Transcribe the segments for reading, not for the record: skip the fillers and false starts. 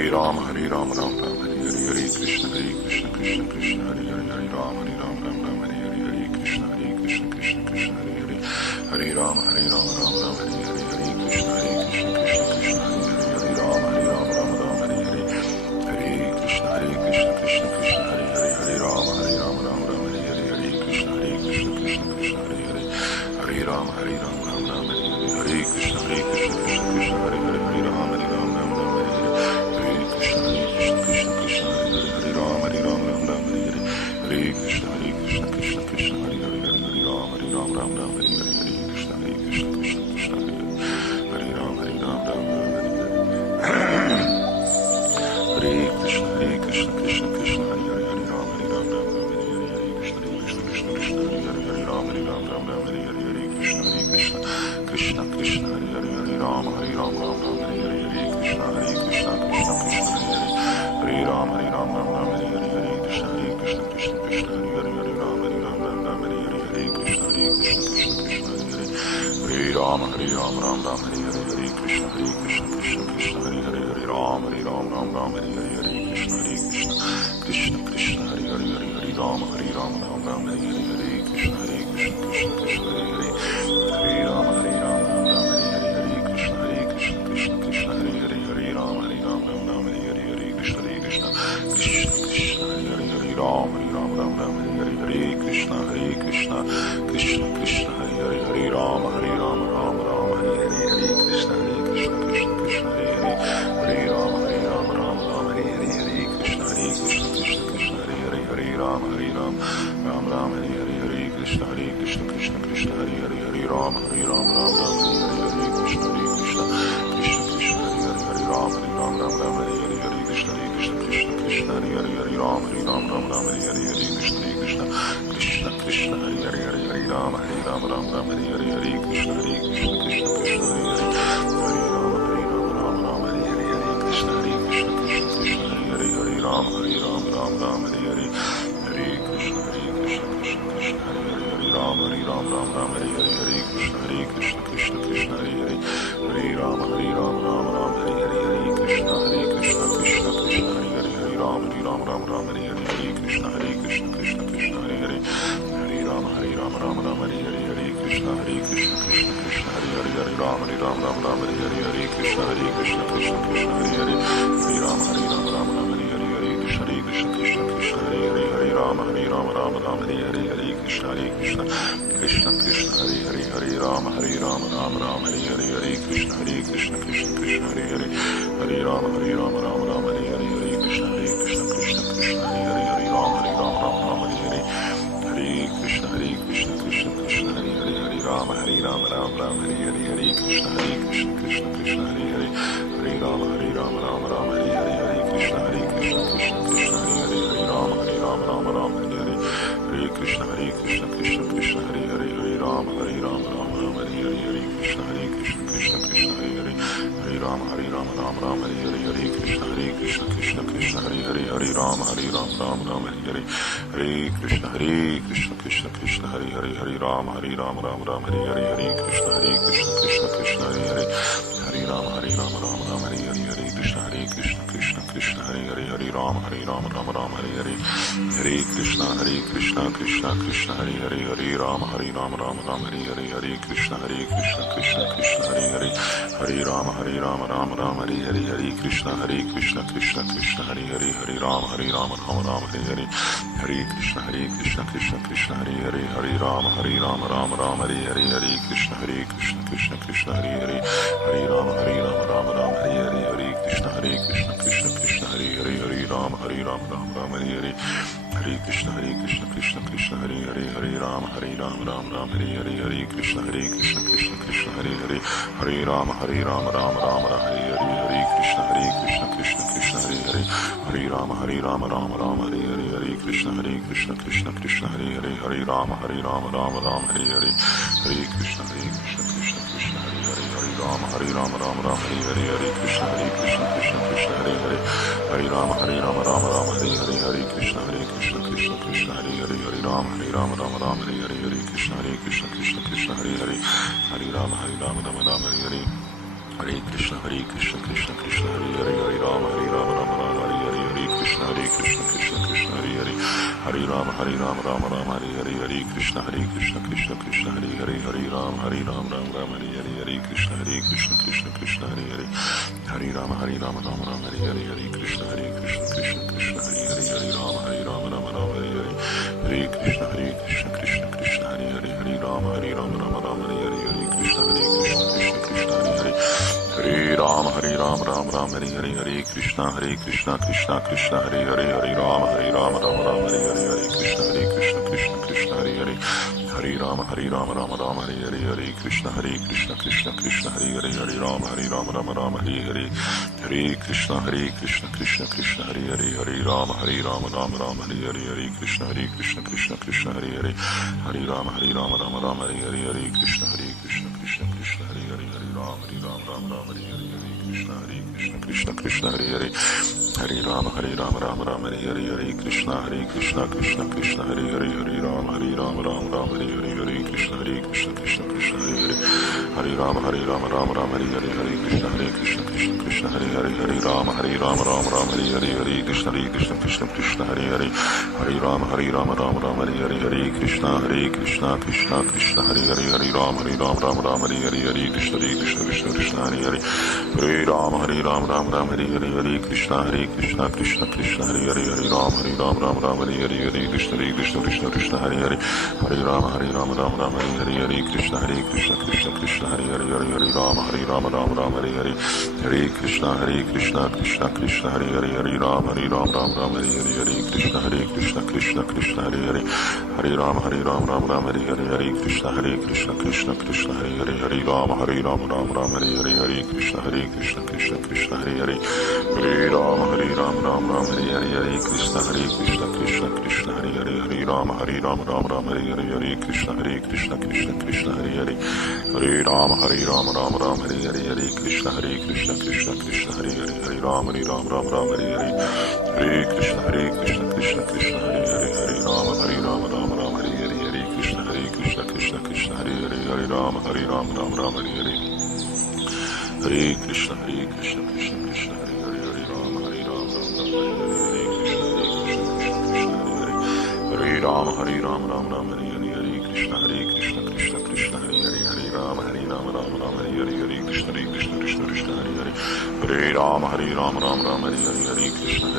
Hare Ram, Ram Ram, Hare Hare, Hare Krishna, Krishna Krishna, Hare Hare, Hare Ram, Ram Ram, Hare Hare, Hare Krishna, Krishna Krishna, Hare Hare, Hare Ram, Ram Ram, Hare Hare, Hare Krishna, Krishna Krishna, Hare Hare, Hare Ram, Ram Ram, Hare Hare, Hare Krishna, Krishna Krishna, Hare Hare, Hare Ram, Ram Ram, Hare Hare, Hare Krishna, Krishna Hare Hare, Hare Ram, Ram Ram, Hare Hare, Hare Krishna, Krishna Hare Hare, Hare Ram, Ram Ram, Hare Hare, Hare Krishna, Krishna Hare Hare, Hare Ram, Ram Ram, Hare Hare, Hare Krishna, Krishna Hare Hare, Hare Ram, Ram Ram, Hare Hare, Hare Krishna, Krishna Hare Hare, Hare Ram, Ram Ram, Hare Hare, Hare Krishna, Krishna Hare Hare, Hare Ram, Ram Ram, Hare Hare, Hare Krishna, Krishna Hare Hare, Hare Ram, Ram Ram, Hare Hare, Hare Krishna, Krishna Hare Hare, Hare Ram, Ram Ram, Hare Hare, Hare Krishna, Krishna Hare Hare, Hare Ram, Ram Ram, Hare Hare, Hare Krishna, Krishna Hare Hare, Hare Ram, Ram Ram, Hare Hare, Hare Krishna, Krishna Hare Hare, Hare Ram, Ram Ram, Hare Hare, Hare Krishna, Krishna Hare Hare, Hare Ram, Ram Ram, Hare Hare, Hare Krishna, Krishna Hare Hare, Hare Ram, Ram Ram, Hare Hare, Hare Krishna, Krishna Hare Hare, Hare Ram, Ram Ram, Hare Hare, Hare Krishna, Krishna Hare Hare, Hare Ram, Ram Ram, Hare Hare, Hare Krishna, Krishna Hare Hare, Hare Ram, Ram Ram, Hare Hare, Hare Krishna, Krishna Hare Hare, Hare Ram, Ram Hare Hare, Hare Krishna, Krishna Hare Hare, Hare Ram, Ram Hare Hare, Hare Krishna, Krishna Hare Hare, Hare Ram, Ram Hare Hare, Hare Krishna, Krishna Hare Hare, Hare Ram, Ram Hare Hare, Hare Krishna, Krishna Hare Hare, Hare Ram, Ram Hare Hare, Hare Krishna, Krishna Hare Hare, Hare Ram, Ram Hare Hare, Hare Krishna, Krishna Hare Hare, Hare Ram, Ram Hare Hare, Hare Krishna, Krishna Hare Hare, Hare Ram, Ram Hare Hare, Hare Krishna, Krishna Hare Hare, Hare Ram, Ram Hare Hare, Hare Krishna, Krishna Hare Hare, Hare Ram, Ram Hare Hare, Hare Krishna, Krishna Hare Hare, Hare Ram, Ram Hare Hare, Hare Krishna, Krishna Hare Hare, Hare Ram, Ram Hare Hare, Hare Krishna, Krishna Hare Hare, Hare Ram, Ram Hare Hare, Hare Krishna, Krishna Hare Hare, Hare Ram, Ram Hare Hare, Hare Krishna, Krishna Hare Hare, Hare Ram, Ram Hare Hare, Hare Krishna, Krishna Hare Hare, Hare Ram, Ram Hare Hare, Hare Krishna, Krishna Hare Hare, Hare Ram, Ram Hare Hare, Hare Krishna, Krishna Hare Hare, Hare Ram, Ram Hare Hare, Hare Krishna, Krishna Hare Hare, Hare Ram, Ram Hare Hare, Hare Krishna, Krishna Hare Hare, Hare Ram, Ram Hare Hare, Hare Krishna, Krishna Hare Hare, Hare Ram, Ram Hare Hare, Hare Krishna, Krishna Hare Hare, Hare Ram, Ram Hare Hare, Hare Krishna, Krishna Hare Hare, Hare Ram, Ram Hare Hare, Hare Krishna, Krishna Hare Hare, Hare Ram, Ram Hare Hare, Hare Krishna, Krishna Hare Hare, Hare Ram, Ram Hare Hare, Hare Krishna, Krishna Hare Hare, Hare Ram, Ram Hare Hare, Hare Krishna, Krishna Hare Hare, Hare Ram, Ram Hare Hare, Hare Krishna, Krishna Hare Hare, Hare Ram, Ram Hare Hare, Hare Krishna, Krishna Hare Hare, Hare Ram, Ram Hare Hare, Hare Krishna, Krishna Hare Hare, Hare Ram, Ram Hare Hare, Hare Krishna, Krishna Hare Hare, Hare Ram, Ram Hare Hare, Hare Krishna, Krishna Hare Hare, Hare Ram, Ram Hare Hare, Hare Krishna, Krishna Hare Hare, Hare Ram, Ram Hare Hare, Hare Krishna, Krishna Hare Hare, Hare Ram, Ram Hare Hare, Hare Krishna, Krishna Hare Hare, Hare Ram, Ram Hare Hare, Hare Krishna, Krishna Hare Hare, Hare Ram, Ram Hare Hare, Hare Krishna, Krishna Hare Hare, Hare Ram, Ram Hare Hare, Hare Krishna, Krishna Hare Hare, Hare Ram, Ram Hare Hare, Hare Krishna, Krishna Hare Hare, Hare Ram, Ram Hare Hare, Hare Krishna, Krishna Hare Hare, Hare Ram, Ram Hare Hare, Hare Krishna, Krishna Hare Hare, Hare Ram, Ram Hare Hare, Hare Krishna, Krishna Hare Hare, Hare Ram, Ram Hare Hare, Hare Krishna, Krishna Hare Hare, Hare Ram, Ram Hare Rama Rama Rama Hare Hare Hare Krishna Krishna Krishna Hare Hare Hare Rama Rama Rama Hare Hare Hare Krishna Krishna Krishna Hare Hare Hare Rama Rama Rama Hare Hare Hare Krishna Krishna Hare Hare Hare Rama Rama Rama Hare Hare Hare Krishna Krishna Krishna Hare Hare Hare Rama Rama Rama Hare Hare Hare Krishna Krishna Hare Hare Hare Rama Rama Hare Hare Hare Krishna Krishna Krishna Hare Hare Hare Rama Rama Rama Hare Hare Hare Krishna Krishna Hare Hare Hare Rama Rama Hare Hare Hare Krishna Krishna Hare Hare Hare Rama Rama Hare Hare Hare Krishna Krishna Hare Hare Hare Rama Rama Hare Hare Hare Krishna Krishna Hare Hare Hare Rama Rama Hare Hare Hare Krishna Krishna Hare Hare Hare Rama Rama Hare Hare Hare Krishna Krishna Hare Hare Hare Rama Rama Hare Hare Hare Krishna Krishna Hare Hare Hare Rama Rama Hare Hare Hare Krishna Krishna Hare Hare Hare Rama Rama Hare Hare Hare Krishna Hare Hare Rama Rama Hare Hare Hare Krishna Krishna Hare Hare Hare Rama Rama Hare Hare Hare Krishna Krishna Hare Hare Hare Rama Rama Hare Hare Hare Krishna Hare Hare Hare Rama Rama Hare Hare Hare Krishna Hare Hare Hare Rama Rama Hare Hare Hare Krishna Hare Hare Hare Rama Rama Hare Hare Hare Krishna Hare Hare Hare Rama Rama Hare Hare Hare Krishna Hare Hare Hare Rama Rama Hare Hare Hare Krishna Hare Hare Hare Rama Rama Hare Hare Hare Krishna Hare Hare Hare Rama Rama Hare Hare Hare Krishna Hare Hare Hare Rama Rama Hare Hare Hare Krishna Hare Hare Hare Rama Rama Hare Hare Hare Krishna Hare Hare Hare Rama Rama Hare Hare Hare Krishna Hare Hare Hare Rama Rama Hare Hare Hare Krishna Hare Hare Hare Rama Rama Hare Hare Hare Krishna Hare Hare Rama Rama Hare Hare Hare Krishna Hare Krishna Hare Hare Rama Rama Hare Hare Rama Rama Hare Hare Krishna Hare Hare Rama Rama Hare Hare Krishna Hare Hare Hare Rama Rama Hare Hare Krishna Hare Hare Rama Rama Hare Hare Krishna Hare Hare Hare Rama Rama Hare Hare Krishna Hare Hare Rama Rama Hare Hare Hare Krishna Hare Hare Hare Rama Rama Hare Hare Krishna Hare Hare Rama Hare Rama Hare Rama Rama Rama Hare Hare Hare Krishna Krishna Hare Hare Hare Rama Rama Rama Hare Hare Hare Krishna Hare Hare Hare Rama Rama Rama Hare Hare Hare Krishna Hare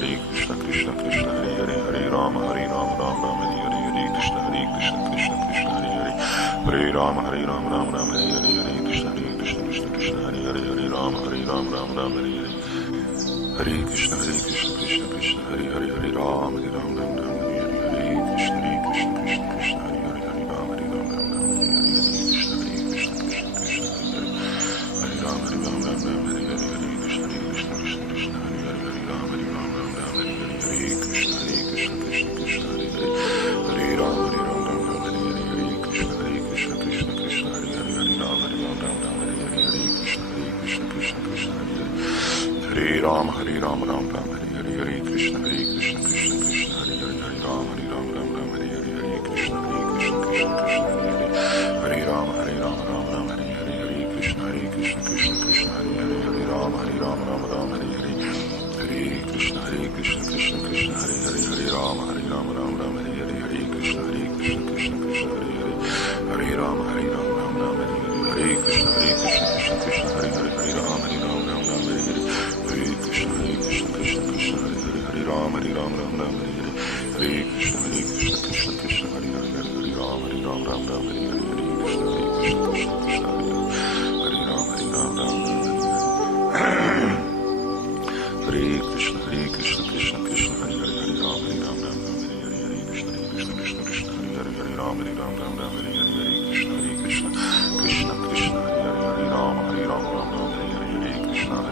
Hare Hare Rama Rama Rama Hare Hare Hare Krishna Hare Hare Rama Rama Rama Hare Hare Hare Krishna Hare Hare Hare Rama Rama Hare Hare Hare Krishna Hare Hare Hare Rama Rama Hare Hare Hare Krishna Hare Hare Rama Rama Hare Hare Hare Krishna Hare Hare Rama Rama Hare Hare Krishna Hare Rama Rama Hare Krishna Hare Krishna Hare Hare Rama Rama Hare Hare Krishna Hare Hare Rama Rama Hare Hare Krishna Krishna Hare Hare Rama Rama Hare Hare Krishna Hare Hare Hare Rama Rama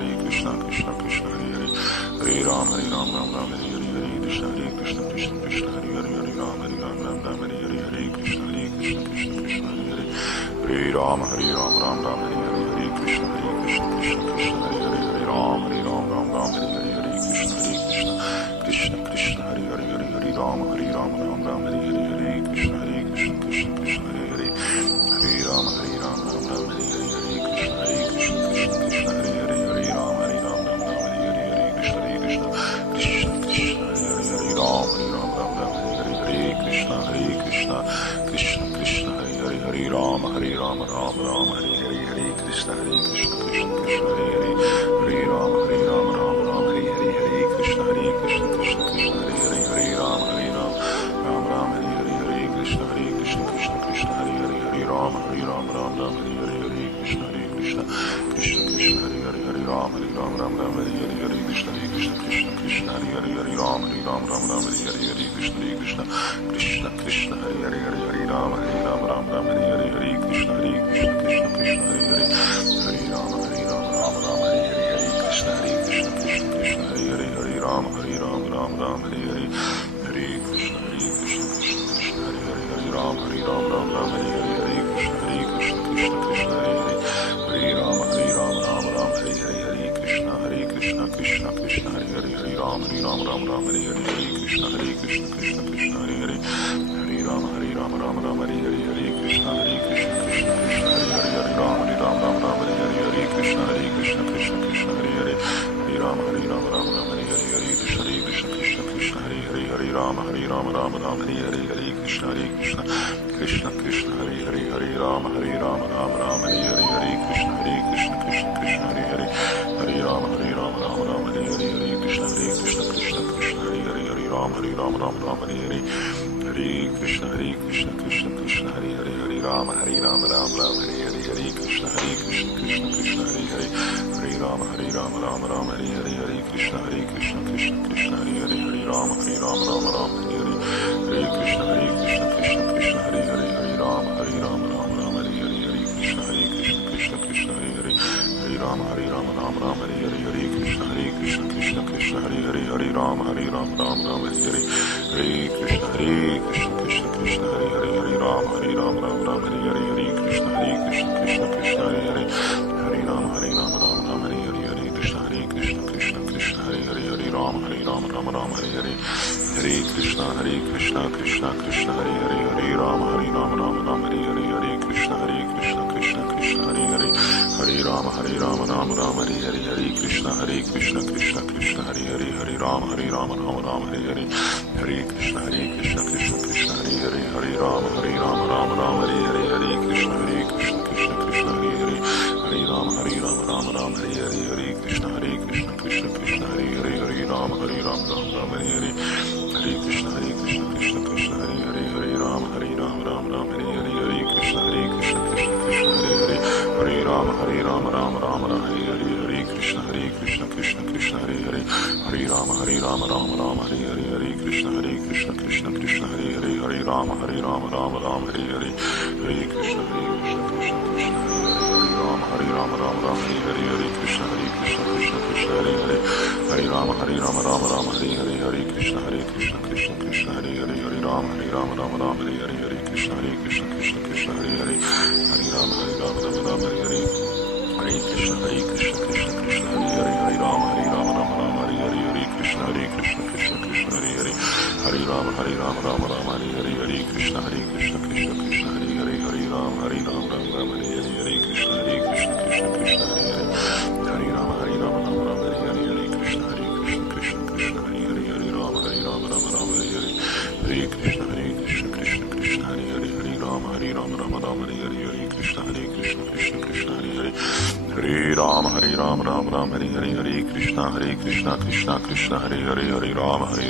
Hare Hare Krishna Hare Hare Rama Rama Hare Hare Krishna Hare Hare Hare Rama Rama Hare Hare Krishna Hare Hare Rama Rama Hare Hare Krishna Hare Hare Rama Rama Hare Hare Krishna Hare Hare Hare Rama Rama Hare Hare Krishna Hare Hare Hare Rama Rama Hare Hare Krishna Hare Hare Hare Rama Rama Hare Hare Hare Krishna Hare Hare Hare Rama Rama Hare Hare Krishna Hare Hare Hare Ram Ram Ram Hare Hare Krishna Krishna Krishna Krishna Hare Hare Hare Ram Ram Ram Hare Hare Krishna Krishna Krishna Hare Hare Hare Ram Ram Ram Hare Hare Krishna Krishna Krishna Hare Hare Hare Ram Ram Hare Hare Hare Krishna Krishna Hare Hare Hare Ram Ram Hare Hare Krishna Krishna Krishna Hare Hare Hare Ram Ram Hare Hare Krishna Krishna Krishna Hare Hare Hare Ram Ram Hare Hare Krishna Krishna Krishna Hare Hare Hare Ram Ram Hare Hare Krishna Krishna Krishna Hare Hare Hare Ram Ram Hare Hare Krishna Krishna Krishna Hare Hare Hare Ram Hare Hare Hare Krishna Krishna Krishna Hare Hare Hare Ram Hare Hare Hare Krishna Krishna Krishna Hare Hare Hare Ram Hare Hare Hare Krishna Krishna Krishna Hare Hare Hare Ram Hare Hare Krishna Krishna Krishna Hare Hare Hare Ram Hare Hare Hare Krishna Krishna Krishna Hare Hare Hare Ram Hare Hare Hare Krishna Krishna Krishna Hare Hare Hare Ram Hare Hare Hare Krishna Krishna Krishna Hare Hare Hare Ram Hare Hare Hare Krishna Krishna Krishna Hare Hare Hare Ram Hare Hare Hare Krishna Krishna Krishna Hare Hare Hare Ram Hare Hare Hare Krishna Krishna Krishna Hare Hare Hare Ram Hare Hare Hare Krishna Krishna Krishna Hare Hare Hare Ram Hare Hare Hare Krishna Krishna Krishna Hare Hare Hare Ram Hare Hare Hare Krishna Krishna Krishna Hare Hare Hare Ram Hare Hare Hare Hare Krishna Krishna Krishna Hare Hare Hare Ram Hare Hare Hare Krishna Krishna Krishna Hare Hare Hare Ram Hare Hare Hare Krishna Krishna Krishna Hare Hare Hare Ram Hare Hare Hare Hare Krishna Krishna Krishna Hare Hare Hare Ram Hare Hare Hare Krishna Krishna Krishna Hare Hare Hare Ram Hare Hare Hare Krishna Krishna Krishna Hare Hare Hare Ram Hare Hare Hare Krishna Krishna Krishna Hare Hare Hare Ram Hare Hare Hare Krishna Krishna Krishna Hare Hare Hare Ram Hare Hare Hare Krishna Krishna Krishna Hare Hare Hare Ram Hare Hare Hare Krishna Krishna Krishna Hare Hare Hare Ram Hare Hare Hare Krishna Krishna Krishna Hare Hare Ram Hare Hare Hare Krishna Krishna Krishna Hare Hare Hare Ram Hare Hare Hare Krishna Krishna Krishna Hare Hare Hare Ram Hare Hare Hare Krishna Krishna Krishna Hare Hare Hare Ram Hare Hare Hare Krishna Krishna Krishna Hare Hare Hare Ram Hare Hare Hare Krishna Krishna Krishna Hare Hare Hare Ram Hare Hare Hare Krishna Krishna Krishna Hare Hare Hare Ram Hare Hare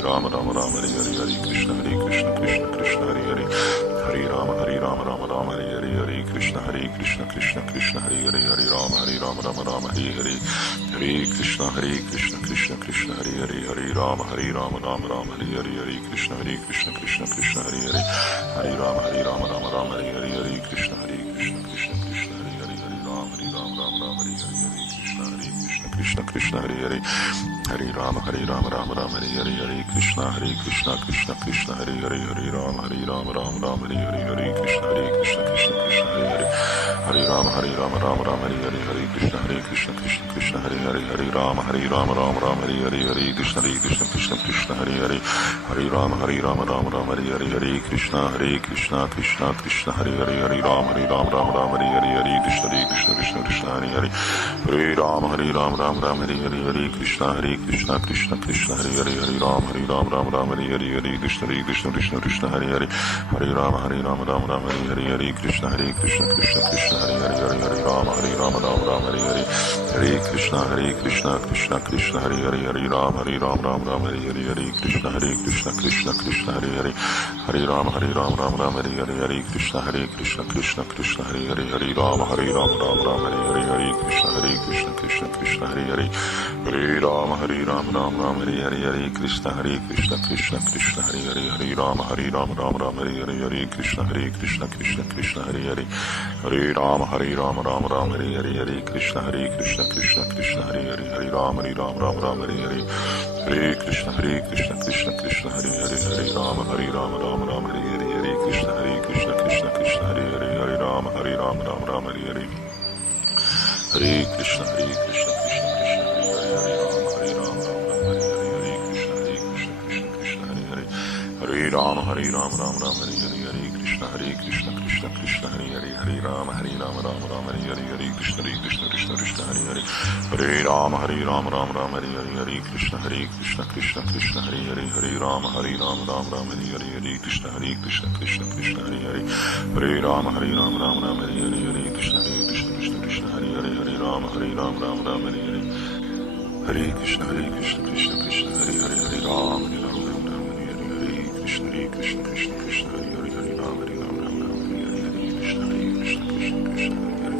Hare Krishna Krishna Krishna Hare Hare Hare Ram Hare Hare Hare Krishna Krishna Krishna Hare Hare Hare Ram Hare Hare Hare Krishna Krishna Krishna Hare Hare Hare Ram Hare Hare Hare Krishna Krishna Hare Hare Hare Ram Hare Hare Hare Krishna Krishna Krishna Hare Hare Hare Ram Hare Hare Hare Krishna Krishna Hare Hare Hare Ram Hare Hare Hare Krishna Krishna Hare Hare Hare Ram Hare Hare Hare Krishna Krishna Hare Hare Hare Ram Hare Hare Hare Krishna Krishna Hare Hare Hare Ram Hare Hare Hare Krishna Krishna Hare Hare Hare Ram Hare Hare Hare Krishna Krishna Hare Hare Hare Ram Hare Hare Hare Krishna Krishna Hare Hare Hare Ram Hare Hare Hare Krishna Krishna Hare Hare Hare Ram Hare Hare Hare Krishna Krishna Hare Hare Hare Ram Hare Hare Hare Krishna Krishna Hare Hare Hare Ram Hare Hare Hare Krishna Krishna Hare Hare Hare Ram Hare Hare Hare Krishna Hare Ram Hare Hare Hare Krishna Hare Hare Hare Ram Hare Hare Hare Krishna Hare Hare Hare Ram Hare Hare Hare Krishna Krishna Krishna Hare Hare Hare Ram Hare Hare Hare Hare Krishna, Krishna Krishna, Hare Ram, Ram Ram, Hare Krishna, Krishna Krishna, Hare Ram, Ram Ram, Hare Krishna, Krishna Krishna, Hare Ram, Ram Ram, Hare Krishna, Krishna Hare Ram, Ram Ram, Hare Krishna, Krishna Krishna, Hare Ram, Ram Ram, Hare Krishna, Krishna Krishna, Hare Ram, Ram Ram, Hare Krishna, Krishna Krishna, Hare Ram, Ram Ram, Hare Krishna, Krishna Krishna, Hare Ram, Ram Ram, Hare Krishna, Krishna Krishna, Hare Ram, Ram Ram, Hare Krishna, Krishna Krishna, Hare Ram, Ram Ram, Hare Krishna, Krishna Krishna, Hare Ram, Ram Ram, Hare Krishna, Krishna Hare Ram, Ram Ram, Hare Krishna, Krishna Hare Ram, Ram Ram, Hare Krishna, Krishna Hare Ram, Ram Ram, Hare Krishna, Krishna Hare Ram, Ram Ram, Hare Krishna, Krishna Hare Ram, Ram Ram, Hare Krishna, Krishna Hare Ram, Ram Ram, Hare Krishna, Krishna Hare Ram, Ram Ram, Hare Krishna, Krishna Hare Ram, Ram Ram, Hare Krishna, Krishna Hare Ram, Ram Ram, Hare Krishna, Krishna Hare Ram, Ram Ram, Hare Krishna, Krishna Hare Ram, Ram Ram, Hare Krishna, Hare Ram, Ram Ram, Hare Krishna, Krishna Hare Ram, Ram Ram,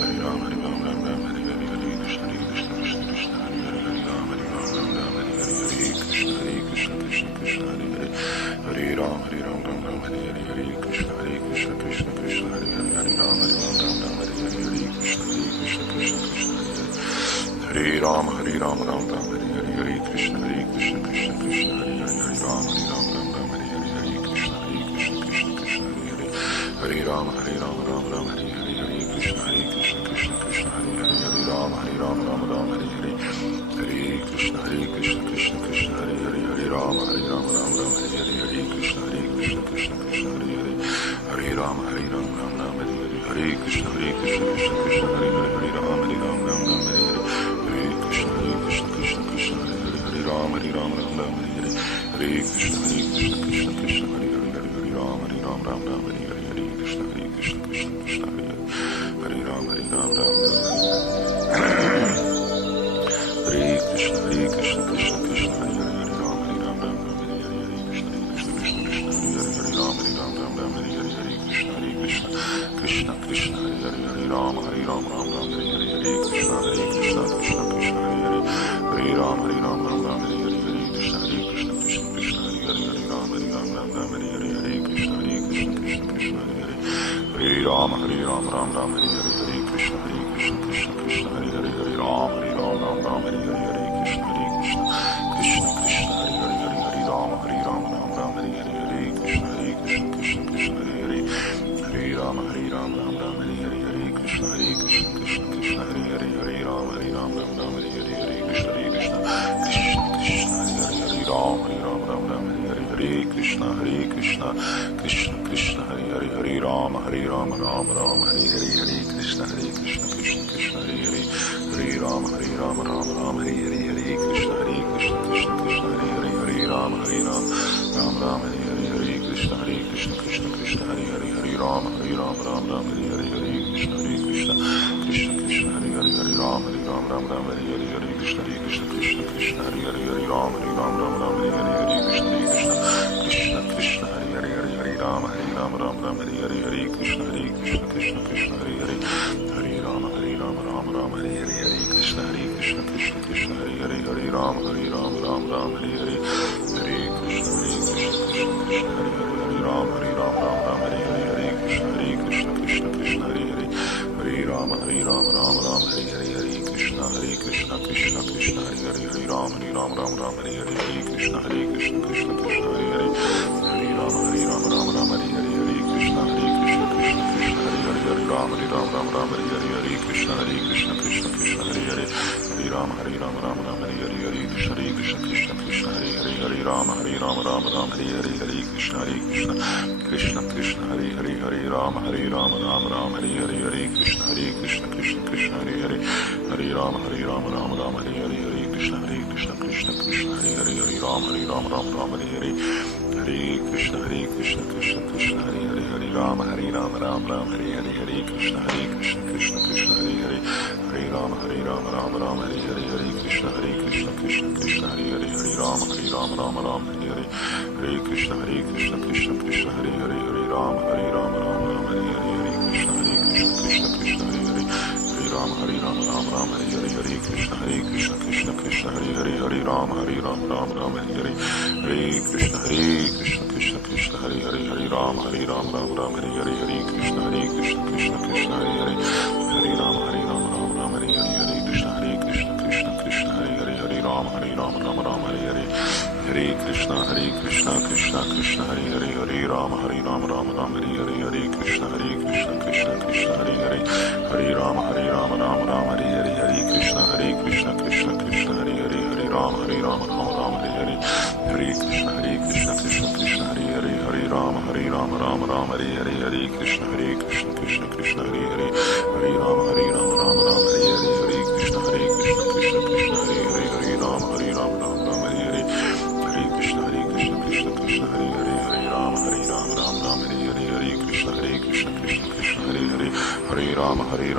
Hare Krishna, Krishna Hare Ram, Ram Ram, Hare Krishna, Krishna Hare Ram, Ram Ram, Hare Krishna, Krishna Hare Ram, Ram Ram, Hare Krishna, Krishna Hare Ram, Ram Ram, Hare Krishna, Krishna Hare Ram, Ram Ram, Hare Krishna, Krishna Hare Ram, Ram Ram, Hare Krishna, Krishna Hare Ram, Ram Ram, Hare Krishna, Krishna Hare Ram, Ram Ram, Hare Krishna, Krishna Hare Ram, Ram Ram, Hare Krishna, Hare Ram, Ram Ram, Hare Krishna, Krishna Hare Ram, Ram Ram, Hare Krishna, Krishna Hare Ram, Ram Ram, Hare Krishna, Krishna Hare Ram, Ram Ram, Hare Krishna, Krishna Hare Ram, Ram Ram, Hare Krishna, Krishna Hare Ram, Ram Ram, Hare Krishna, Krishna Hare Ram, Ram Ram, Hare Krishna, Krishna Hare Ram, Ram Ram, Hare Krishna, Krishna Hare Ram, Ram Ram, Hare Krishna, Krishna Hare Ram, Ram Ram, Hare Krishna, Krishna Hare Ram, Ram Ram, Hare Krishna, Krishna Hare Ram, Ram Ram, Hare Krishna, Krishna Hare Ram, Ram Ram, Hare Krishna, Krishna Hare Ram, Ram Ram, Hare Krishna, Krishna Hare Ram, Ram Ram, Hare Krishna, Krishna Hare Ram, Ram Ram, Hare Krishna, Krishna Hare Ram, Ram Ram, Hare Krishna, Krishna Hare Ram, Ram Ram, Hare Krishna, Krishna Hare Ram, Ram Ram, Hare Krishna, Krishna Hare Ram, Ram Hare Krishna, Hare Ram, Ram Ram, Hare Krishna, Krishna Hare Ram, Ram Hare Krishna, Krishna Hare Ram, Ram Hare Krishna, Hare Ram, Ram Hare Krishna, Krishna Hare Ram, Ram Hare Krishna, Krishna Hare Ram, Ram Hare Krishna, Krishna Hare Ram, Ram Hare Krishna, Krishna Hare Ram, Ram Hare Krishna, Krishna Krishna Krishna Krishna Hare Hare Hare Ram Ram Ram Hare Hare Hare Krishna Krishna Krishna Hare Hare Hare Ram Ram Hare Hare Hare Krishna Krishna Krishna Hare Hare Hare Ram Ram Hare Hare Hare Krishna Krishna Krishna Hare Hare Hare Ram Ram Hare Hare Hare Krishna Krishna Krishna Hare Hare Hare Ram Ram Hare Hare Hare Krishna Krishna Krishna Hare Hare Hare Ram Hare Hare Hare Krishna Krishna Hare Hare Hare Ram Hare Ram Hare Hare Hare Krishna Krishna Krishna Hare Hare Hare Ram Ram Hare Hare Hare Krishna Krishna Hare Hare Hare Ram Hare Hare Hare Krishna Krishna Hare Hare Hare Ram Ram Hare Hare Hare Krishna Krishna Krishna Hare Hare Hare Ram Hare Hare Hare Krishna Krishna Hare Hare Hare Ram Hare Hare Hare Krishna Krishna Krishna Hare Hare Hare Ram Hare Hare Hare Krishna Krishna Hare Hare Hare Ram Hare Hare Hare Krishna Krishna Hare Hare Hare Ram Hare Hare Hare Krishna Krishna Hare Hare Hare Ram Hare Hare Hare Krishna Krishna Hare Hare Hare Ram Hare Hare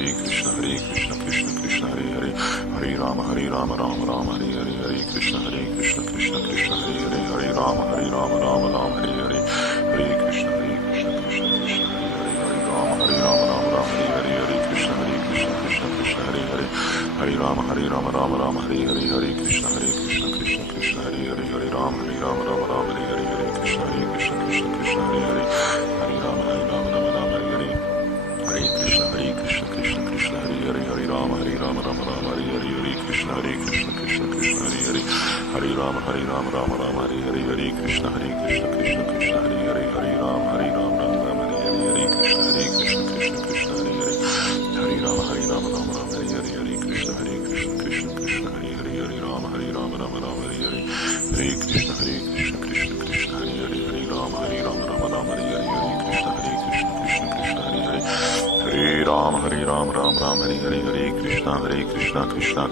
Hare Krishna Krishna Hare Hare Hare Ram Hare Hare Hare Krishna Krishna Hare Hare Hare Ram Hare Hare Hare Krishna Krishna Hare Hare Hare Ram Hare Hare Hare Hare Krishna Krishna Hare Hare Ram Hare Hare Hare Krishna Krishna Hare Hare Hare Ram Hare Hare Hare Hare Krishna Krishna Hare Hare Hare Ram Hare Hare Hare Hare Krishna Krishna Hare Hare Hare Ram Hare Hare Hare Hare Krishna Krishna Hare Hare Hare Ram Hare Hare Hare Krishna Krishna Hare Hare Hare Ram Hare Hare Hare Hare Krishna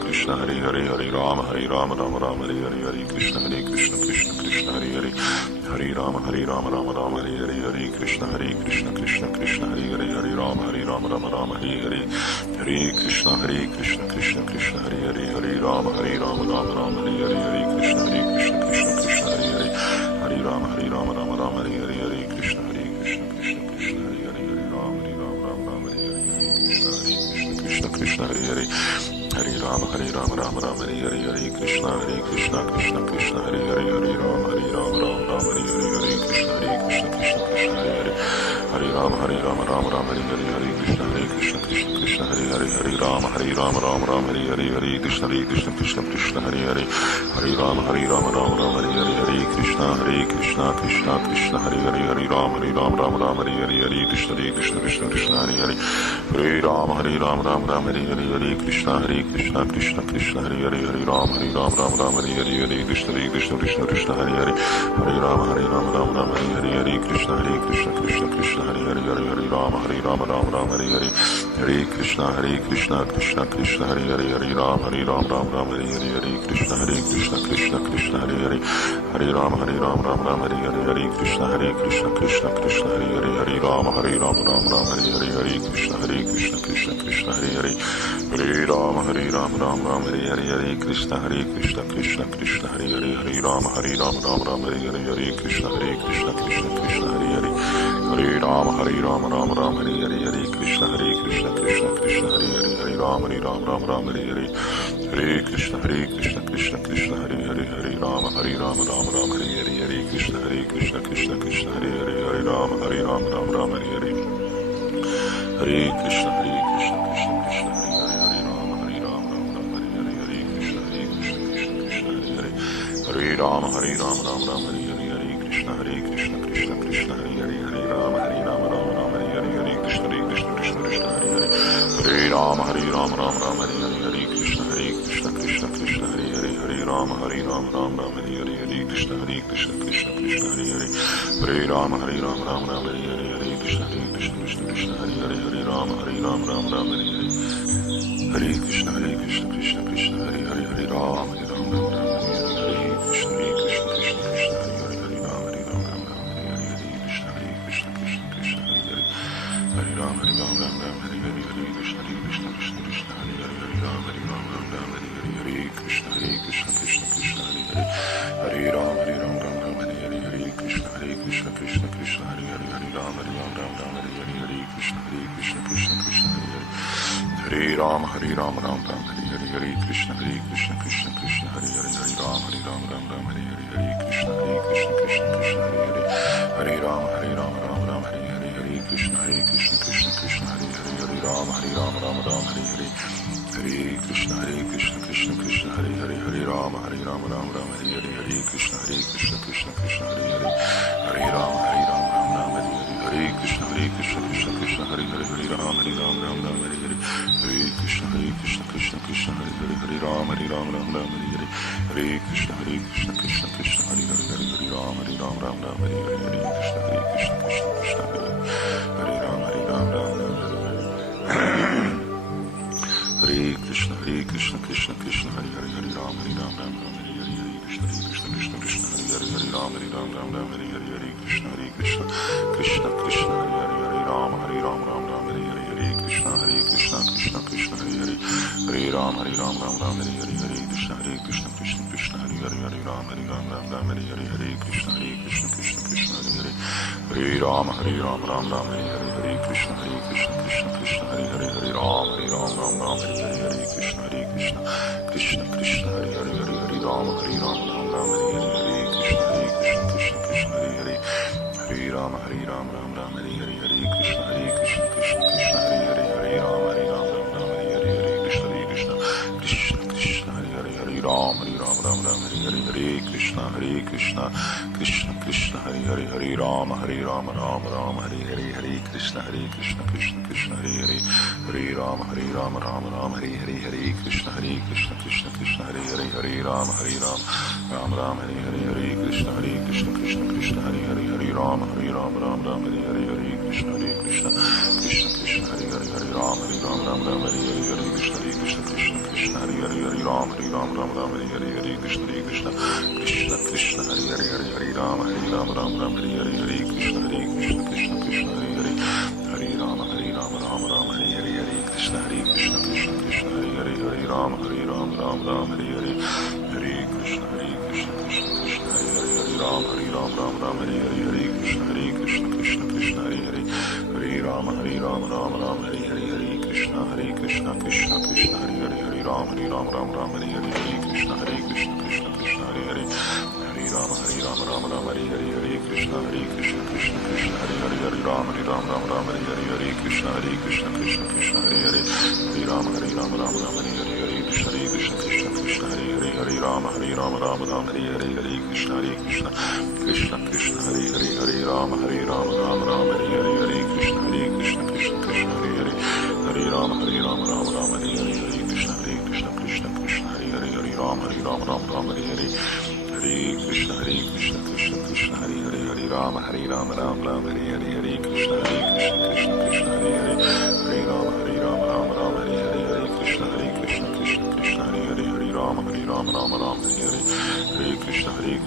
Krishna Hare Hare Hare Ram Hare Hare Hare Krishna Krishna Hare Hare Hare Ram Hare Hare Hare Krishna Krishna Hare Hare Hare Ram Hare Hare Hare Hare Krishna Krishna Hare Hare Hare Ram Hare Hare Hare Krishna Krishna Hare Hare Hare Ram Hare Hare Hare Krishna Krishna Hare Hare Hare Ram Hare Hare Hare Krishna Krishna Hare Hare Hare Ram Hare Hare Hare Krishna Krishna Hare Hare Hare Ram Hare Hare Hare Hare Krishna Krishna Hare Hare Hare Ram Hare Hare Hare Krishna Krishna Hare Hare Hare Ram Hare Hare Hare Krishna Krishna Hare Hare Hare Ram Hare Krishna Hare Hare Hare Ram Hare Hare Hare Krishna Krishna Hare Hare Hare Ram Hare Hare Hare Krishna Krishna Hare Hare Hare Ram Hare Hare Hare Krishna Krishna Hare Hare Hare Ram Hare Hare Hare Krishna Krishna Hare Hare Hare Ram Hare Hare Hare Krishna Krishna Hare Hare Hare Ram Hare Hare Hare Krishna Hare Hare Hare Ram Hare Hare Hare Krishna Krishna Hare Hare Hare Ram Hare Hare Hare Krishna Hare Hare Hare Ram Hare Hare Hare Krishna Hare Hare Hare Ram Hare Hare Hare Hare Krishna Hare Hare Hare Ram Hare Hare Hare Krishna Hare Hare Hare Ram Hare Hare Hare Krishna Hare Hare Hare Ram Hare Hare Hare Krishna Hare Hare Hare Ram Hare Hare Hare Krishna Hare Hare Ram Hare Hare Hare Krishna Hare Hare Hare Ram Hare Hare Hare Krishna Hare Hare Ram Hare Hare Hare Hare Krishna Hare Hare Hare Ram Hare Hare Hare Krishna Hare Hare Hare Ram Hare Hare Hare Hare Krishna Krishna Hare Hare Ram Hare Hare Krishna Hare Hare Ram Hare Hare Hare Krishna Hare Hare Hare Ram Hare Hare Krishna Hare Hare Hare Ram Hare Hare Krishna Hare Hare Ram Hare Hare Hare Krishna Hare Hare Hare Ram Hare Hare Krishna Krishna Hare Hare Hare Ram Hare Hare Hare Ram Hare Hare Hare Hare Krishna, Krishna Krishna, Hare Hare, Hare Ram, Hare Ram, Ram Ram, Hare Hare, Hare Krishna, Krishna Krishna, Hare Hare, Hare Ram, Hare Ram, Ram Ram, Hare Hare, Hare Krishna, Krishna Krishna, Hare Hare, Hare Ram, Hare Ram, Ram Ram, Hare Hare, Hare Krishna, Krishna Krishna, Hare Hare, Hare Ram, Hare Ram, Ram Ram, Hare Hare, Hare Krishna, Krishna Hare Hare, Hare Ram, Hare Ram, Ram Ram, Hare Hare, Hare Krishna, Krishna, Hare Hare, Hare Ram, Hare Ram, Ram Ram, Hare Hare, Hare Krishna, Krishna, Hare Hare, Hare Ram, Hare Ram, Ram Ram, Hare Hare, Hare Krishna, Krishna, Hare Hare, Hare Ram, Hare Ram, Ram Ram, Hare Hare, Hare Krishna, Krishna, Hare Hare, Hare Ram, Hare Ram, Ram Ram, Hare Hare, Hare Krishna, Krishna, Hare Hare, Hare Ram, Hare Ram, Ram Ram, Hare Hare, Hare Krishna, Krishna, Hare Hare, Hare Ram, Hare Ram, Ram Ram, Hare Hare, Hare Krishna, Krishna, Hare Hare, Hare Ram, Hare Ram, Ram Ram, Hare Hare, Hare Krishna, Krishna, Hare Hare, Hare Ram, Hare Ram, Ram Ram, Hare Hare, Hare Krishna, Hare Hare, Hare Ram, Hare Ram, Ram Ram, Hare Hare, Hare Krishna, Krishna, Hare Hare, Hare Ram, Hare Ram, Ram Ram, Hare Hare, Hare Krishna, Hare Ram, Hare Ram, Ram Ram, Hare Hare, Hare Krishna, Krishna, Hare Hare, Hare Ram, Hare Ram, Ram Ram, Hare Hare, Hare Krishna, Hare Ram, Hare Ram, Ram Ram, Hare Hare, Hare Krishna, Krishna, Hare Hare, Hare Ram, Hare Ram, Ram Ram, Hare Hare, Hare Krishna, Krishna, Hare Hare, Hare Ram, Hare Ram, Ram Ram, Hare Hare, Hare Krishna, Krishna, Hare Hare, Hare Ram, Hare Ram, Ram Ram, Hare Hare, Hare Krishna, Hare Hare, Hare Ram, Hare Ram, Ram Ram, Hare Hare, Hare Krishna, Hare Hare, Hare Ram, Hare Ram, Ram Ram, Hare Hare, Hare Krishna, Krishna, Hare Hare, Hare Ram, Hare Ram, Ram Ram, Hare Hare, Hare Krishna, Hare Hare, Hare Ram, Hare Ram, Ram Ram, Hare Hare, Hare Krishna, Hare Hare, Hare Ram, Hare Ram, Ram Ram, Hare Hare, Hare Krishna, Hare Hare, Hare Ram, Hare Ram, Ram Ram, Hare Hare, Hare Krishna, Krishna, Hare Hare, Hare Ram, Hare Ram, Ram Ram, Hare Hare, Hare Krishna, Krishna, Hare Hare, Hare Ram, Hare Ram, Ram Ram, Hare Hare, Hare Krishna, Hare Hare, Hare Ram, Hare Ram, Ram Ram, Hare Hare, Hare Krishna, Krishna, Hare Hare, Hare Ram, Hare Ram, Ram Ram, Hare Hare, Hare Krishna, Krishna, Hare Hare, Hare Ram, Hare Ram, Ram Ram, Hare Hare, Hare Krishna, Hare Hare, Hare Ram, Hare Ram, Ram Ram, Hare Hare, Hare Krishna, Krishna, Hare Hare, Hare Ram, Hare Ram, Ram Ram, Hare Hare, Hare Krishna, Hare Hare, Hare Ram, Hare Ram, Ram Ram, Hare Hare, Hare Krishna, Hare Hare, Hare Ram, Hare Ram, Ram Ram, Hare Hare, Hare Krishna, Hare Hare, Hare Ram, Hare Ram, Ram Ram, Hare Hare, Hare Krishna, Hare Hare, Hare Ram, Hare Ram, Ram Ram, Hare Hare, Hare Krishna, Hare Hare, Hare Ram, Hare Ram, Ram Ram, Hare Hare, Hare Krishna, Hare Hare, Hare Ram, Hare Ram, Ram Ram, Hare Hare, Hare Krishna, Hare Hare, Hare Ram, Hare Ram, Ram Ram, Hare Hare, Hare Krishna, Hare Hare, Hare Ram, Hare Ram, Ram Ram, Hare Hare, Hare Krishna, Hare Hare, Hare Ram, Hare Ram, Ram Ram, Hare Hare, Hare Krishna, Hare Hare, Hare Ram, Hare Ram, Ram Ram, Hare Hare, Hare Krishna, Hare Hare, Hare Ram, Hare Ram, Ram Ram, Hare Hare, Hare Krishna, Hare Hare, Hare Ram, Hare Ram, Ram Ram, Hare Hare, Hare Krishna, Hare Hare, Hare Ram, Hare Ram, Ram Ram, Hare Hare, Hare Krishna, Hare Hare, Hare Ram, Hare Ram, Ram Ram, Hare Hare, Hare Krishna, Hare Hare, Hare Ram, Hare Ram, Ram Ram, Hare Hare, Hare Krishna, Hare Hare, Hare Ram, Hare Ram, Ram Ram, Hare Hare, Hare Krishna, Hare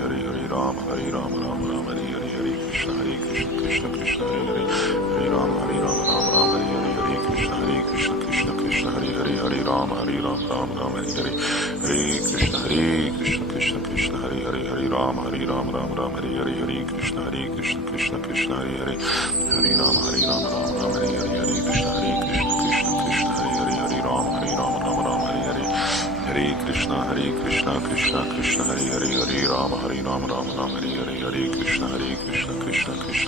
Hare, Hare Ram, Hare Ram, Ram Ram, Hare Hare, Hare Krishna, Hare Hare, Hare Ram, Hare Ram, Ram Ram, Hare Hare, Hare Krishna, Hare Hare, Hare Ram, Hare Ram, Ram Ram, Hare Hare, Hare Krishna, Hare Hare, Hare Ram, Hare Ram, Ram Ram, Hare Hare, Hare Krishna, Hare Hare, Hare Ram, Hare Ram, Ram Ram, Hare Hare, Hare Krishna, Krishna, Hare Hare, Hare Ram, Hare Ram, Ram Ram, Hare Hare, Hare Krishna,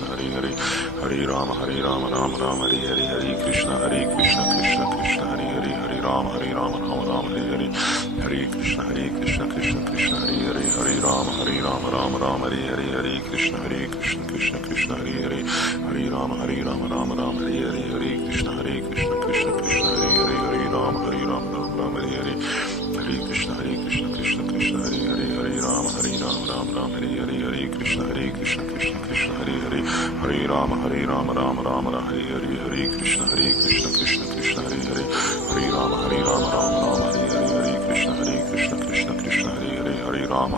Hare Hare, Hare Ram, Hare Ram, Ram Ram, Hare Hare, Hare Krishna, Hare Hare, Hare Ram, Hare Ram, Ram Ram, Hare Hare, Hare Krishna, Hare Hare, Hare Ram, Hare Ram, Ram Ram, Hare Hare, Hare Krishna, Hare Hare, Hare Ram, Hare Ram, Ram Ram, Hare Hare, Hare Krishna, Hare Hare, Hare Ram, Hare Ram, Ram Ram, Hare Hare, Hare Krishna, Hare Hare, Hare Ram, Hare Ram, Ram Ram, Hare Hare, Hare Krishna, Krishna Hare Krishna Krishna Krishna Hare Hare Hare Rama Rama Rama Hare Hare Hare Krishna Krishna Krishna Hare Hare Hare Rama Rama Rama Hare Hare Hare Krishna Krishna Krishna Hare Hare Hare Rama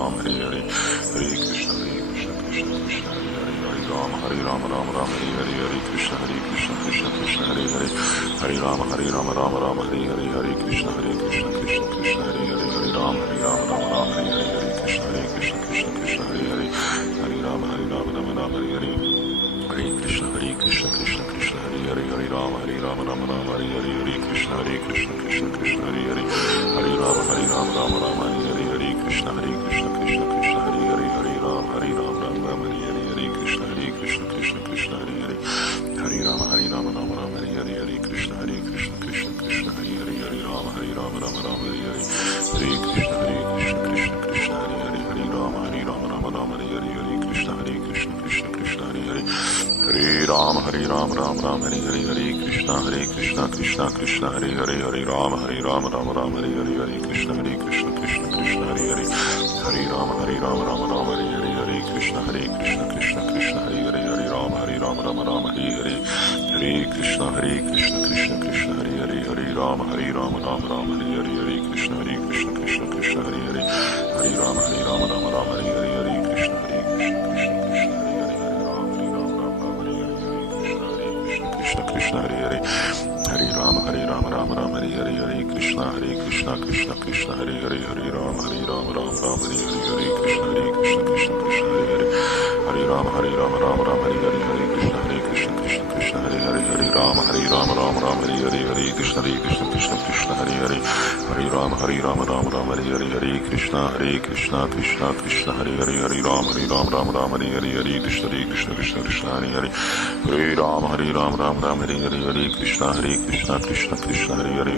Rama Hare Hare Hare Krishna Krishna Krishna Hare Hare Hare Rama Rama Hare Hare Hare Krishna Krishna Krishna Hare Hare Hare Rama Rama Hare Hare Hare Krishna Krishna Krishna Hare Hare Hare Rama Rama Hare Hare Hare Krishna Krishna Krishna Hare Hare Hare Rama Rama Hare Hare Hare Krishna Krishna Krishna Hare Hare Hare Rama Rama Hare Hare Hare Krishna Krishna Krishna Hare Hare Hare Rama Rama Hare Hare Hare Krishna Krishna Krishna Hare Hare Hare Rama Rama Hare Hare Hare Krishna Krishna Krishna Hare Hare Hare Rama Rama Hare Hare Hare Krishna Krishna Krishna Hare Hare Hare Rama Rama Hare Hare Hare Krishna Krishna Krishna Hare Hare Hare Rama Rama Hare Hare Hare Krishna Krishna Krishna Hare Hare Hare Rama Rama Hare Hare Hare Krishna Krishna Krishna Hare Hare Hare Rama Rama Hare Hare Hare Krishna Krishna Krishna Hare Hare Hare Rama Rama Hare Hare Hare Krishna Krishna Krishna Hare Hare Hare Rama Rama Hare Hare Hare Krishna Krishna Hare Hare Hare Rama Rama Hare Hare Hare Krishna Krishna Krishna Hare Hare Hare Rama Rama Hare Hare Hare Krishna Krishna Krishna Hare Hare Hare Rama Rama Hare Hare Hare Krishna Krishna Krishna Hare Hare Hare Rama Rama Hare Hare Hare Krishna Krishna Krishna Hare Hare Hare Rama Rama Hare Hare Hare Krishna Krishna Hare Hare Hare Rama Rama Hare Hare Hare Krishna Krishna Hare Hare Hare Rama Rama Hare Hare Hare Krishna Krishna Hare Hare Hare Rama Rama Hare Hare Hare Krishna Krishna Hare Hare Hare Rama Rama Hare Hare Hare Krishna Krishna Hare Hare Hare Rama Rama Hare Hare Hare Krishna Krishna Hare Hare Hare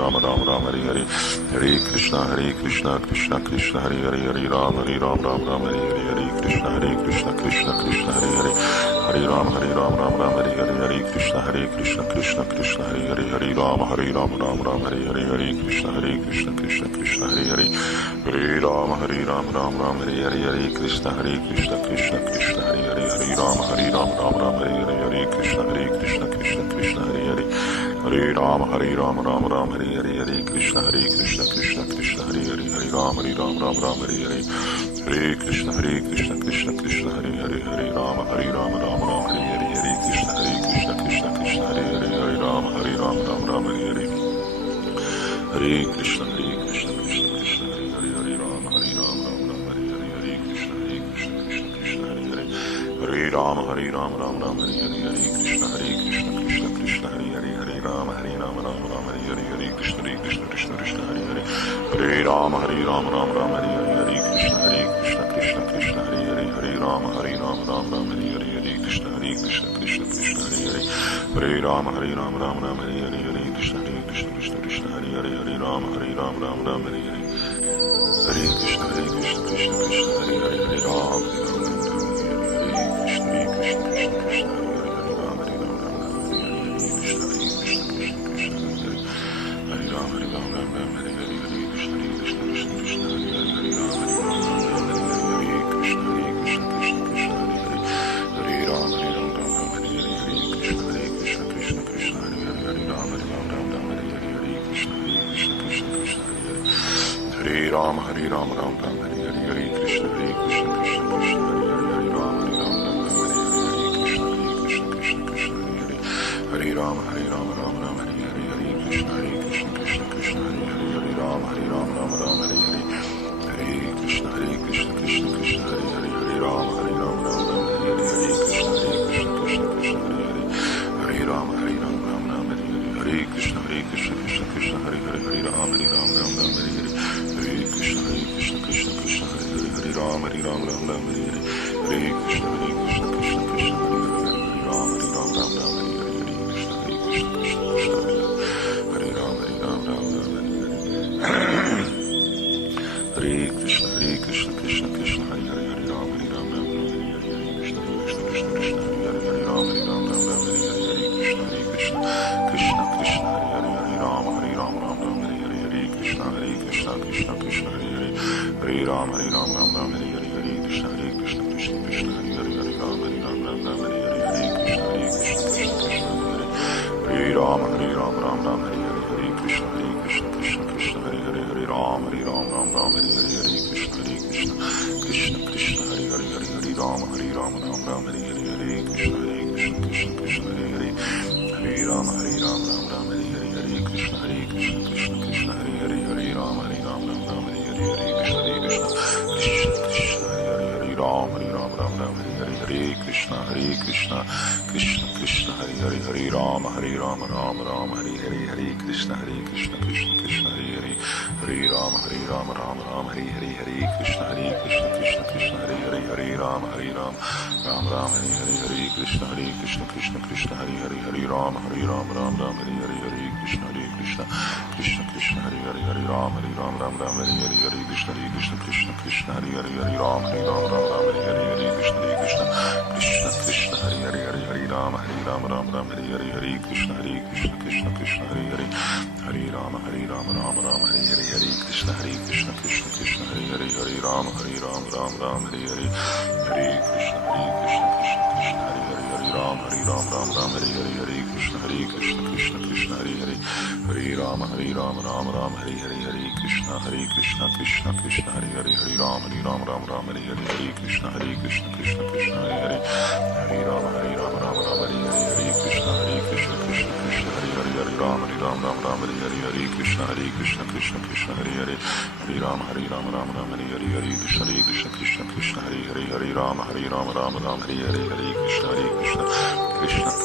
Rama Rama Hare Hare Hare Krishna Krishna Hare Hare Hare Rama Rama Hare Hare Hare Krishna Krishna Hare Hare Hare Rama Rama Hare Hare Hare Krishna Krishna Hare Hare Hare Rama Hare Hare Hare Krishna Krishna Hare Hare Hare Rama Rama Hare Hare Hare Krishna Krishna Hare Hare Hare Rama Rama Hare Hare Hare Krishna Krishna Hare Hare Hare Rama Rama Hare Hare Hare Krishna Krishna Hare Hare Hare Rama Rama Hare Hare Hare Krishna Krishna Hare Hare Hare Rama Rama Hare Hare Hare Krishna Krishna Hare Hare Hare Rama Rama Hare Hare Hare Krishna Krishna Hare Hare Hare Rama Rama Hare Hare Hare Krishna Krishna Hare Hare Hare Rama Rama Hare Hare Hare Krishna Krishna Hare Hare Hare Rama Rama Hare Hare Hare Krishna Krishna Hare Hare Hare Rama Rama Hare Hare Hare Krishna Krishna Hare Hare Hare Rama Rama Hare Hare Hare Krishna Krishna Hare Hare Hare Rama Rama Hare Hare Hare Krishna Krishna Hare Hare Hare Rama Rama Hare Hare Hare Krishna Krishna Hare Hare Hare Rama Rama Hare Hare Hare Krishna Krishna Hare Hare Hare Rama Hare Rama Hare Rama Rama Rama Hare Hare Hare Krishna Krishna Krishna Hare Hare Hare Rama Rama Hare Hare Hare Krishna Hare Rama Rama Rama Hare Hare Hare Krishna Krishna Hare Hare Hare Rama Rama Hare Hare Hare Krishna Krishna Hare Hare Hare Rama Rama Hare Hare Hare Krishna Krishna Hare Hare Hare Rama Rama Hare Hare Hare Krishna Krishna Hare Hare Hare Rama Rama Hare Hare Hare Krishna Krishna Hare Hare Hare Rama Rama Hare Hare Hare Krishna Krishna Hare Hare Hare Rama Rama Hare Hare Hare Krishna Hare Ram, Hare Ram, Ram Ram, Hare Hare, Hare Krishna, Krishna Krishna, Hare Hare, Hare Ram, Ram Ram, Hare Hare, Hare Krishna, Krishna Krishna, Hare Hare, Hare Ram, Ram Ram, Hare Hare, Hare Krishna, Krishna Krishna, Hare Hare, Hare Ram, Ram Ram, Hare Hare, Hare Krishna, Krishna Krishna, Hare Hare, Hare Ram, Ram Ram, Hare Hare, Hare Krishna, Krishna Krishna, Hare Hare, Hare Ram, Ram Ram, Hare Hare, Hare Krishna, Krishna Krishna, Hare Hare, Hare Ram, Ram Ram, Hare Hare, Hare Krishna, Krishna Krishna, Hare Hare, Hare Ram, Ram Ram, Hare Hare, Hare Krishna, Krishna Hare Hare, Hare Ram, Ram Ram, Hare Hare, Hare Krishna, Krishna Hare Hare, Hare Ram, Ram Ram, Hare Hare, Hare Krishna, Krishna Hare Hare, Hare Ram, Ram Ram, Hare Hare, Hare Krishna, Krishna Hare Hare, Hare Ram, Ram Ram, Hare Hare, Hare Krishna, Krishna Hare Hare, Hare Ram, Ram Ram, Hare Hare, Hare Krishna, Krishna Hare Hare, Hare Ram, Ram Ram, Hare Hare, Hare Krishna, Krishna Hare Hare, Hare Ram, Ram Hare Hare, Hare Krishna, Krishna Hare Hare, Hare Ram, Ram Hare Hare, Hare Krishna, Krishna Hare Hare, Hare Ram, Ram Hare Hare, Hare Krishna, Krishna Hare Hare, Hare Ram, Ram Hare Hare, Hare Krishna, Krishna Hare Hare, Hare Ram, Ram Hare Hare, Hare Krishna, Krishna Hare Hare, Hare Ram, Ram Hare Hare, Hare Krishna, Krishna Hare Hare, Hare Ram, Ram Hare Hare, Hare Krishna, Krishna Hare Hare, Hare Ram, Ram Hare Hare, Hare Krishna, Krishna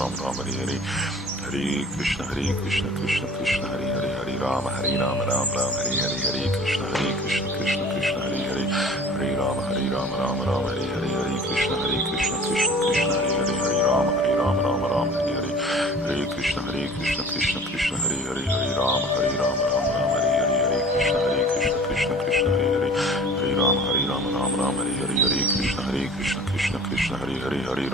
Hare Hare, Hare Ram, Ram Hare Hare, Hare Krishna, Krishna Hare Hare, Hare Ram, Ram Hare Hare, Hare Krishna, Krishna Hare Hare, Hare Ram, Ram Hare Hare, Hare Krishna, Krishna Hare Hare, Hare Ram, Ram Hare Hare, Hare Krishna, Krishna Hare Hare, Hare Ram, Ram Hare Hare, Hare Krishna, Krishna Hare Hare, Hare Ram, Ram Hare Hare, Hare Krishna, Krishna Hare Hare, Hare Ram, Ram Hare Hare, Hare Krishna, Krishna Hare Hare, Hare Ram, Ram Hare Hare, Hare Krishna, Krishna Hare Hare, Hare Ram, Ram Hare Hare, Hare Krishna, Krishna Hare Hare, Hare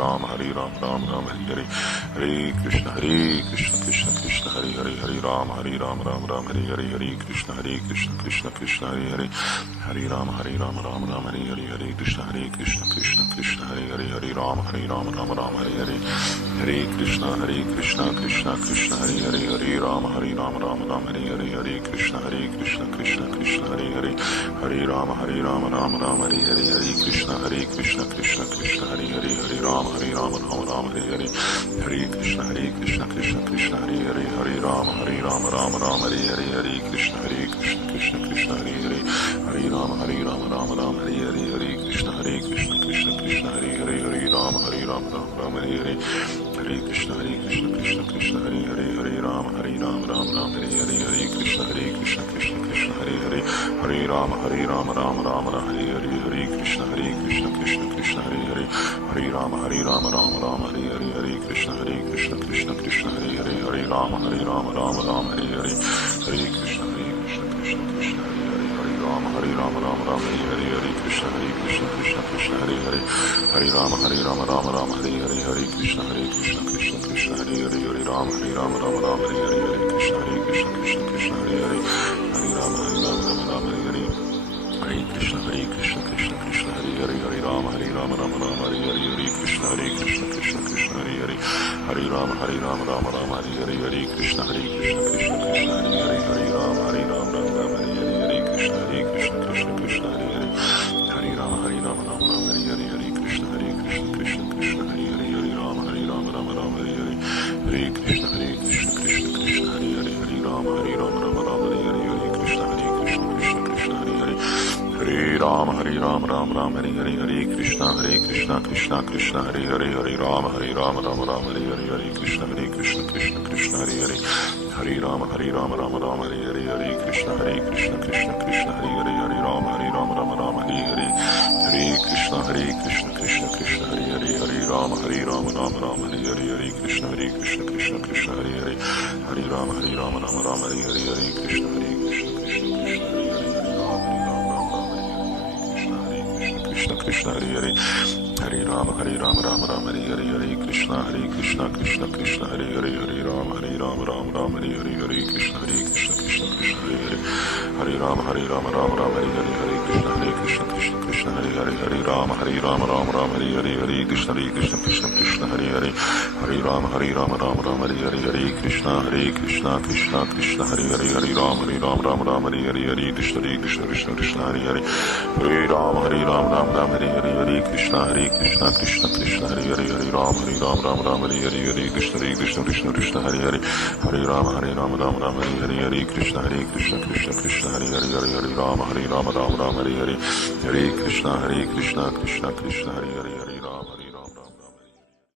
Ram, Ram Hare Hare, Hare Krishna, Krishna Hare Hare, Hare Ram, Ram Hare Hare, Hare Krishna, Krishna Hare Hare, Hare Ram, Ram Hare Hare, Hare Krishna, Krishna Hare Hare, Hare Ram, Ram Hare Hare, Hare Krishna, Krishna Hare Hare, Hare Ram, Ram Hare Hare, Hare Krishna, Krishna Hare Hare, Hare Ram, Ram Hare Hare, Hare Krishna, Krishna Hare Hare, Hare Ram, Ram Hare Hare, Hare Krishna, Krishna Hare Hare, Hare Ram, Ram Hare Hare, Hare Krishna, Krishna Hare Hare, Hare Ram, Ram Hare Hare, Hare Krishna, Krishna Hare Hare, Hare Ram, Ram Hare Hare, Hare Krishna, Krishna Hare Hare, Hare Ram, Ram Hare Hare, Hare Krishna, Krishna Hare Hare, Hare Ram, Ram Hare Hare, Hare Krishna, Krishna Hare Hare, Hare Ram, Ram Hare Hare, Hare Krishna, Krishna Hare Hare, Hare Ram, Ram Hare Hare, Hare Krishna, Krishna Hare Hare, Hare Ram, Ram Hare Hare, Hare Krishna, Krishna Hare Hare, Hare Ram, Ram Hare Hare, Hare Krishna, Krishna Hare Hare, Hare Ram, Ram Hare Hare, Hare Krishna, Krishna Hare Hare, Hare Ram, Ram Hare Hare, Hare Krishna, Krishna Hare Hare, Hare Ram, Ram Hare Hare, Hare Krishna, Krishna Hare Hare, Hare Ram, Ram Hare Hare, Hare Krishna, Krishna Hare Hare, Hare Ram, Ram Hare Hare, Hare Krishna, Krishna Hare Hare, Hare Ram, Ram Hare Hare, Hare Krishna, Krishna Hare Hare, Hare Ram, Ram Hare Hare, Hare Krishna, Krishna Hare Hare, Hare Ram, Ram Hare Hare, Hare Krishna, Krishna Hare Hare, Hare Ram, Ram Hare Hare, Hare Krishna, Krishna Hare Hare, Hare Ram, Ram Hare Hare, Hare Krishna, Krishna Hare Hare, Hare Ram, Ram Hare Hare, Hare Krishna, Krishna Hare Hare, Hare Ram, Ram Hare Hare, Hare Krishna, Krishna Hare Hare, Hare Ram, Ram Hare Hare, Hare Krishna, Krishna Hare Hare, Krishna Hare Hare, Hare Ram, Ram Hare Hare, Hare Krishna, Krishna Hare Hare, Hare Ram, Rama Rama Rama Hare Hare Hare Krishna Krishna Krishna Hare Hare Hare Rama Rama Rama Hare Hare Hare Krishna Krishna Krishna Hare Hare Hare Rama Rama Rama Hare Hare Hare Krishna Krishna Krishna Hare Hare Hare Rama Rama Rama Hare Hare Hare Krishna Krishna Krishna Hare Hare Hare Rama Rama Hare Hare Hare Krishna Krishna Hare Hare Hare Rama Rama Hare Hare Hare Krishna Krishna Hare Hare Hare Rama Rama Hare Hare Hare Krishna Krishna Hare Hare Hare Rama Rama Hare Hare Hare Krishna Krishna Hare Hare Hare Rama Rama Hare Hare Hare Krishna Krishna Hare Hare Hare